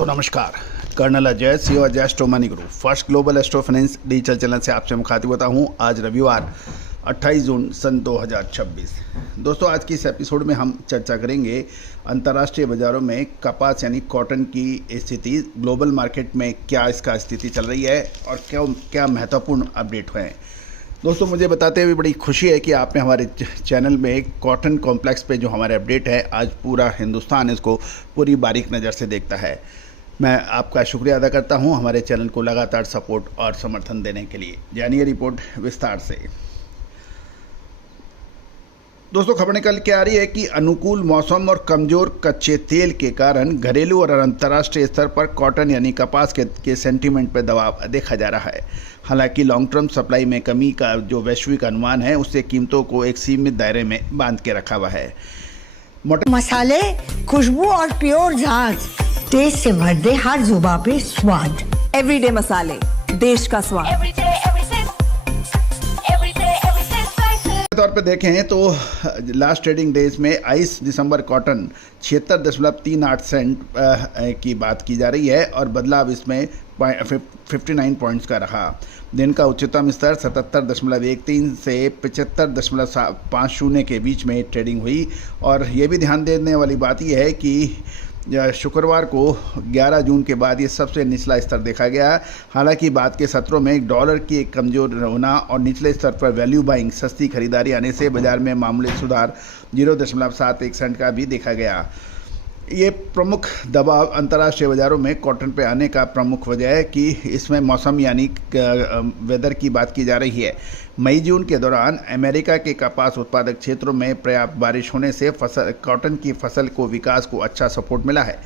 तो नमस्कार, colonel Ajay CEO Ajay astro money group first global astro finance digital channel से आपसे मुखातिब होता हूं। आज रविवार 28 जून सन 2026। दोस्तों, आज की इस एपिसोड में हम चर्चा करेंगे अंतर्राष्ट्रीय बाज़ारों में कपास यानी कॉटन की स्थिति, ग्लोबल मार्केट में क्या इसका स्थिति चल रही है और क्या महत्वपूर्ण अपडेट हुए हैं। दोस्तों, मुझे बताते हुए बड़ी खुशी है कि आपने हमारे चैनल में कॉटन कॉम्प्लेक्स पे जो हमारे अपडेट है, आज पूरा हिंदुस्तान इसको पूरी बारीक नज़र से देखता है। मैं आपका शुक्रिया अदा करता हूं हमारे चैनल को लगातार सपोर्ट और समर्थन देने के लिए। जानिए रिपोर्ट विस्तार से। दोस्तों, खबर निकल के आ रही है कि अनुकूल मौसम और कमज़ोर कच्चे तेल के कारण घरेलू और अंतर्राष्ट्रीय स्तर पर कॉटन यानी कपास के सेंटीमेंट पर दबाव देखा जा रहा है। हालांकि लॉन्ग टर्म सप्लाई में कमी का जो वैश्विक अनुमान है, उससे कीमतों को एक सीमित दायरे में बांध के रखा हुआ है। मसाले, खुशबू और प्योर झाग, टेस्ट से भर दे हर जुबां पे स्वाद। एवरीडे मसाले, देश का स्वाद। तौर पे देखें तो लास्ट ट्रेडिंग डेज में 22 दिसंबर कॉटन 76.38 सेंट की बात की जा रही है और बदलाव इसमें 59 पॉइंट्स का रहा। दिन का उच्चतम स्तर 77.13 से 75.50 के बीच में ट्रेडिंग हुई। और ये भी ध्यान देने वाली बात यह है कि शुक्रवार को 11 जून के बाद ये सबसे निचला स्तर देखा गया। हालांकि बाद के सत्रों में डॉलर की एक कमज़ोर होना और निचले स्तर पर वैल्यू बाइंग सस्ती खरीदारी आने से बाजार में मामूली सुधार 0.71 सेंट का भी देखा गया। ये प्रमुख दबाव अंतर्राष्ट्रीय बाज़ारों में कॉटन पे आने का प्रमुख वजह है कि इसमें मौसम यानी वेदर की बात की जा रही है। मई जून के दौरान अमेरिका के कपास उत्पादक क्षेत्रों में पर्याप्त बारिश होने से कॉटन की फसल को विकास को अच्छा सपोर्ट मिला है।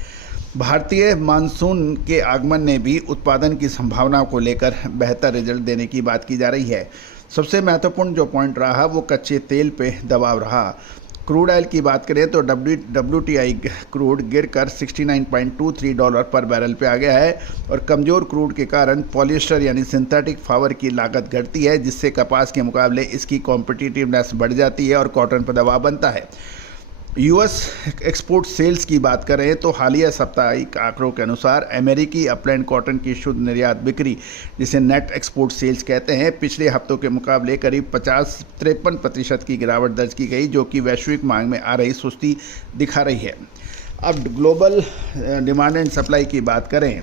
भारतीय मानसून के आगमन ने भी उत्पादन की संभावनाओं को लेकर बेहतर रिजल्ट देने की बात की जा रही है। सबसे महत्वपूर्ण जो पॉइंट रहा वो कच्चे तेल पे दबाव रहा। क्रूड ऑयल की बात करें तो WTI क्रूड गिरकर $69.23 पर बैरल पे आ गया है और कमज़ोर क्रूड के कारण पॉलिएस्टर यानी सिंथेटिक फाइबर की लागत घटती है, जिससे कपास के मुकाबले इसकी कॉम्पिटिटिवनेस बढ़ जाती है और कॉटन पर दबाव बनता है। US एक्सपोर्ट सेल्स की बात करें तो हालिया साप्ताहिक आंकड़ों के अनुसार अमेरिकी अपलैंड कॉटन की शुद्ध निर्यात बिक्री, जिसे नेट एक्सपोर्ट सेल्स कहते हैं, पिछले हफ्तों के मुकाबले करीब 53% की गिरावट दर्ज की गई, जो कि वैश्विक मांग में आ रही सुस्ती दिखा रही है। अब ग्लोबल डिमांड एंड सप्लाई की बात करें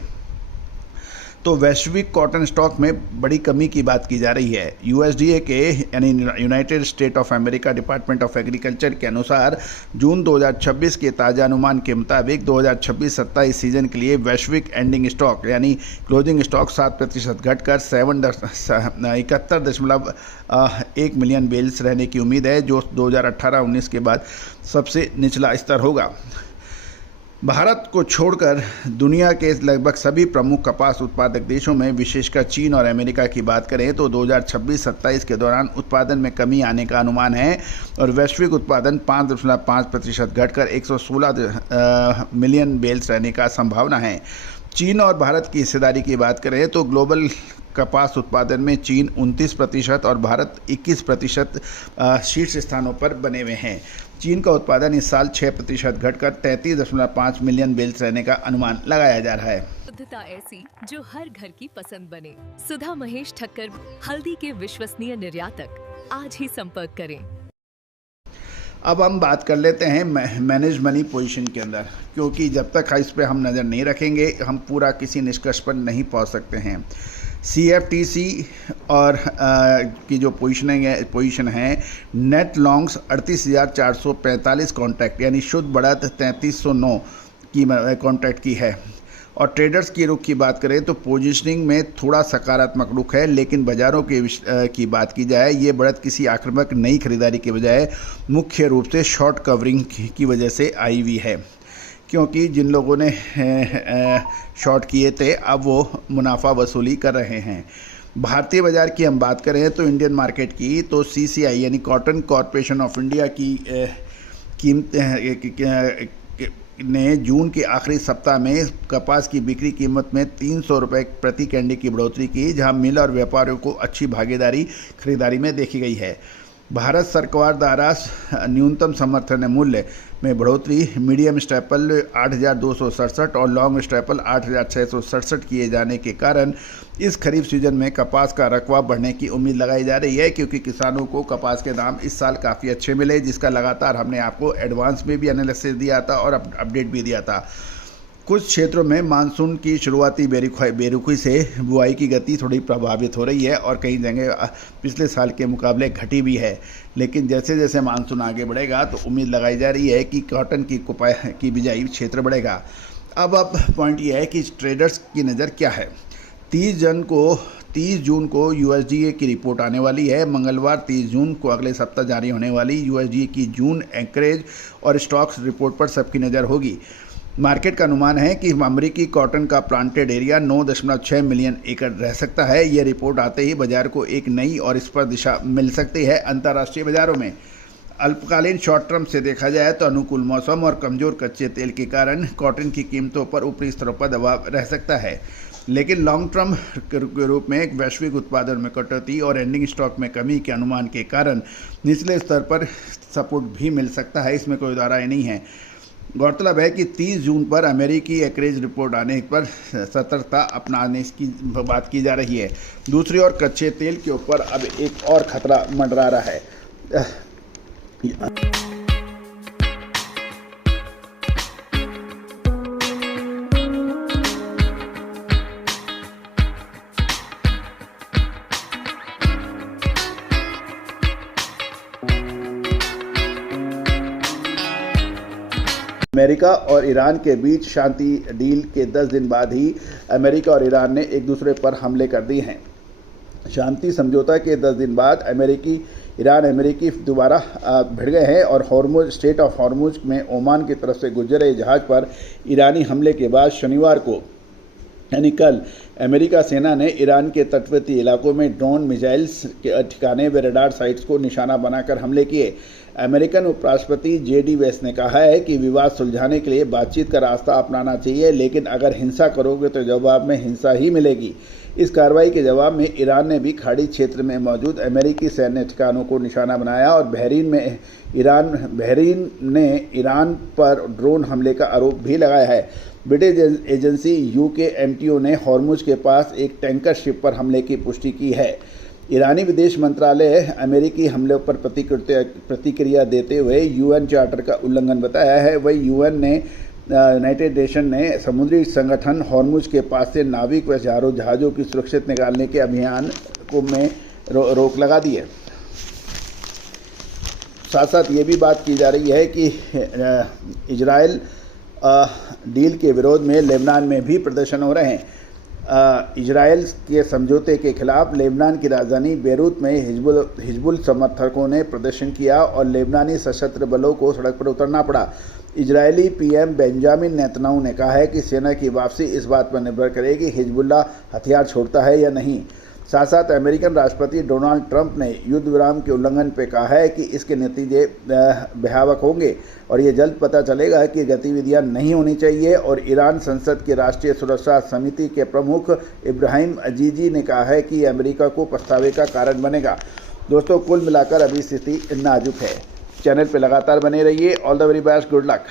तो वैश्विक कॉटन स्टॉक में बड़ी कमी की बात की जा रही है। USDA के यानी United state of America department of agriculture के अनुसार जून 2026 के ताज़ा अनुमान के मुताबिक 2026-27 सीजन के लिए वैश्विक एंडिंग स्टॉक यानी क्लोजिंग स्टॉक 7% घटकर 71.1 मिलियन बेल्स रहने की उम्मीद है, जो 2018-19 के बाद सबसे निचला स्तर होगा। भारत को छोड़कर दुनिया के लगभग सभी प्रमुख कपास उत्पादक देशों में, विशेषकर चीन और अमेरिका की बात करें तो 2026-27 के दौरान उत्पादन में कमी आने का अनुमान है और वैश्विक उत्पादन 5.5% घटकर 116 मिलियन बेल्स रहने का संभावना है। चीन और भारत की हिस्सेदारी की बात करें तो ग्लोबल कपास उत्पादन में चीन 29% और भारत 21% शीर्ष स्थानों पर बने हुए हैं। चीन का उत्पादन इस साल 6% घटकर 33.5 मिलियन बेल्स रहने का अनुमान लगाया जा रहा है। शुद्धता ऐसी जो हर घर की पसंद बने। सुधा महेश ठक्कर, हल्दी के विश्वसनीय निर्यातक। आज ही संपर्क करें। अब हम बात कर लेते हैं मैनेज मनी पोजीशन के अंदर, क्योंकि जब तक इस पे हम नज़र नहीं रखेंगे हम पूरा किसी निष्कर्ष पर नहीं पहुंच सकते हैं। CFTC और की जो पोजीशन है नेट लॉन्ग्स 38,445 कॉन्ट्रैक्ट यानी शुद्ध बढ़त 3309 की कॉन्ट्रैक्ट की है। और ट्रेडर्स की रुख की बात करें तो पोजीशनिंग में थोड़ा सकारात्मक रुख है, लेकिन बाज़ारों की बात की जाए ये बढ़त किसी आक्रामक नई खरीदारी के बजाय मुख्य रूप से शॉर्ट कवरिंग की वजह से आई हुई है, क्योंकि जिन लोगों ने शॉर्ट किए थे अब वो मुनाफा वसूली कर रहे हैं। भारतीय बाज़ार की हम बात करें तो इंडियन मार्केट की तो CCI यानी कॉटन कॉरपोरेशन ऑफ इंडिया की कीमत ने जून के आखिरी सप्ताह में कपास की बिक्री कीमत में 300 रुपये प्रति कैंडी की बढ़ोतरी की, जहां मिल और व्यापारियों को अच्छी भागीदारी खरीदारी में देखी गई है। भारत सरकार द्वारा न्यूनतम समर्थन मूल्य में बढ़ोतरी, मीडियम स्टेपल 8,267 और लॉन्ग स्टेपल 8,667 किए जाने के कारण इस खरीफ सीजन में कपास का रकबा बढ़ने की उम्मीद लगाई जा रही है, क्योंकि किसानों को कपास के दाम इस साल काफ़ी अच्छे मिले, जिसका लगातार हमने आपको एडवांस में भी एनालिसिस दिया था और अपडेट भी दिया था। कुछ क्षेत्रों में मानसून की शुरुआती बेरुखी से बुआई की गति थोड़ी प्रभावित हो रही है और कई जगह पिछले साल के मुकाबले घटी भी है, लेकिन जैसे जैसे मानसून आगे बढ़ेगा तो उम्मीद लगाई जा रही है कि कॉटन की बिजाई क्षेत्र बढ़ेगा। अब पॉइंट ये है कि ट्रेडर्स की नज़र क्या है। 30 जून को USDA की रिपोर्ट आने वाली है। मंगलवार 30 जून को अगले सप्ताह जारी होने वाली USDA की जून एंकरेज और स्टॉक्स रिपोर्ट पर सबकी नज़र होगी। मार्केट का अनुमान है कि अमेरिकी कॉटन का प्लांटेड एरिया 9.6 मिलियन एकड़ रह सकता है। यह रिपोर्ट आते ही बाजार को एक नई और स्पष्ट दिशा मिल सकती है। अंतर्राष्ट्रीय बाजारों में अल्पकालीन शॉर्ट टर्म से देखा जाए तो अनुकूल मौसम और कमज़ोर कच्चे तेल के कारण कॉटन की कीमतों पर ऊपरी स्तरों पर दबाव रह सकता है, लेकिन लॉन्ग टर्म के रूप में एक वैश्विक उत्पादन में कटौती और एंडिंग स्टॉक में कमी के अनुमान के कारण निचले स्तर पर सपोर्ट भी मिल सकता है, इसमें कोई दो राय नहीं है। गौरतलब है कि 30 जून पर अमेरिकी एक्रेज रिपोर्ट आने पर सतर्कता अपनाने की बात की जा रही है। दूसरी ओर कच्चे तेल के ऊपर अब एक और खतरा मंडरा रहा है। अमेरिका और ईरान के बीच शांति डील के 10 दिन बाद ही अमेरिका और ईरान ने एक दूसरे पर हमले कर दिए हैं। शांति समझौता के 10 दिन बाद अमेरिकी दोबारा भिड़ गए हैं और हॉर्मुज स्टेट ऑफ हॉर्मुज में ओमान की तरफ से गुजर रहे जहाज़ पर ईरानी हमले के बाद शनिवार को यानी कल अमेरिका सेना ने ईरान के तटवर्ती इलाकों में ड्रोन, मिसाइल्स के ठिकाने व रडार साइट्स को निशाना बनाकर हमले किए। अमेरिकन उपराष्ट्रपति JD वैंस ने कहा है कि विवाद सुलझाने के लिए बातचीत का रास्ता अपनाना चाहिए, लेकिन अगर हिंसा करोगे तो जवाब में हिंसा ही मिलेगी। इस कार्रवाई के जवाब में ईरान ने भी खाड़ी क्षेत्र में मौजूद अमेरिकी सैन्य ठिकानों को निशाना बनाया और बहरीन ने ईरान पर ड्रोन हमले का आरोप भी लगाया है। ब्रिटिश एजेंसी UK MTO ने हॉर्मुज के पास एक टैंकर शिप पर हमले की पुष्टि की है। ईरानी विदेश मंत्रालय अमेरिकी हमले पर प्रतिक्रिया देते हुए UN चार्टर का उल्लंघन बताया है। वही UN ने यूनाइटेड नेशन ने समुद्री संगठन हॉर्मुज के पास से नाविक व जहाज़ों की सुरक्षित निकालने के अभियान को में रोक लगा दी है। साथ साथ ये भी बात की जा रही है कि इजराइल डील के विरोध में लेबनान में भी प्रदर्शन हो रहे हैं। इजराइल के समझौते के खिलाफ लेबनान की राजधानी बेरूत में हिजबुल समर्थकों ने प्रदर्शन किया और लेबनानी सशस्त्र बलों को सड़क पर उतरना पड़ा। इजरायली PM बेंजामिन नेतन्याहू ने कहा है कि सेना की वापसी इस बात पर निर्भर करेगी हिजबुल्लाह हथियार छोड़ता है या नहीं। साथ साथ अमेरिकन राष्ट्रपति डोनाल्ड ट्रंप ने युद्ध विराम के उल्लंघन पर कहा है कि इसके नतीजे भयावह होंगे और ये जल्द पता चलेगा कि गतिविधियां नहीं होनी चाहिए। और ईरान संसद की राष्ट्रीय सुरक्षा समिति के प्रमुख इब्राहिम अजीजी ने कहा है कि अमेरिका को पछतावे का कारण बनेगा। दोस्तों, कुल मिलाकर अभी स्थिति नाजुक है। चैनल पर लगातार बने रहिए। All the very best, good luck.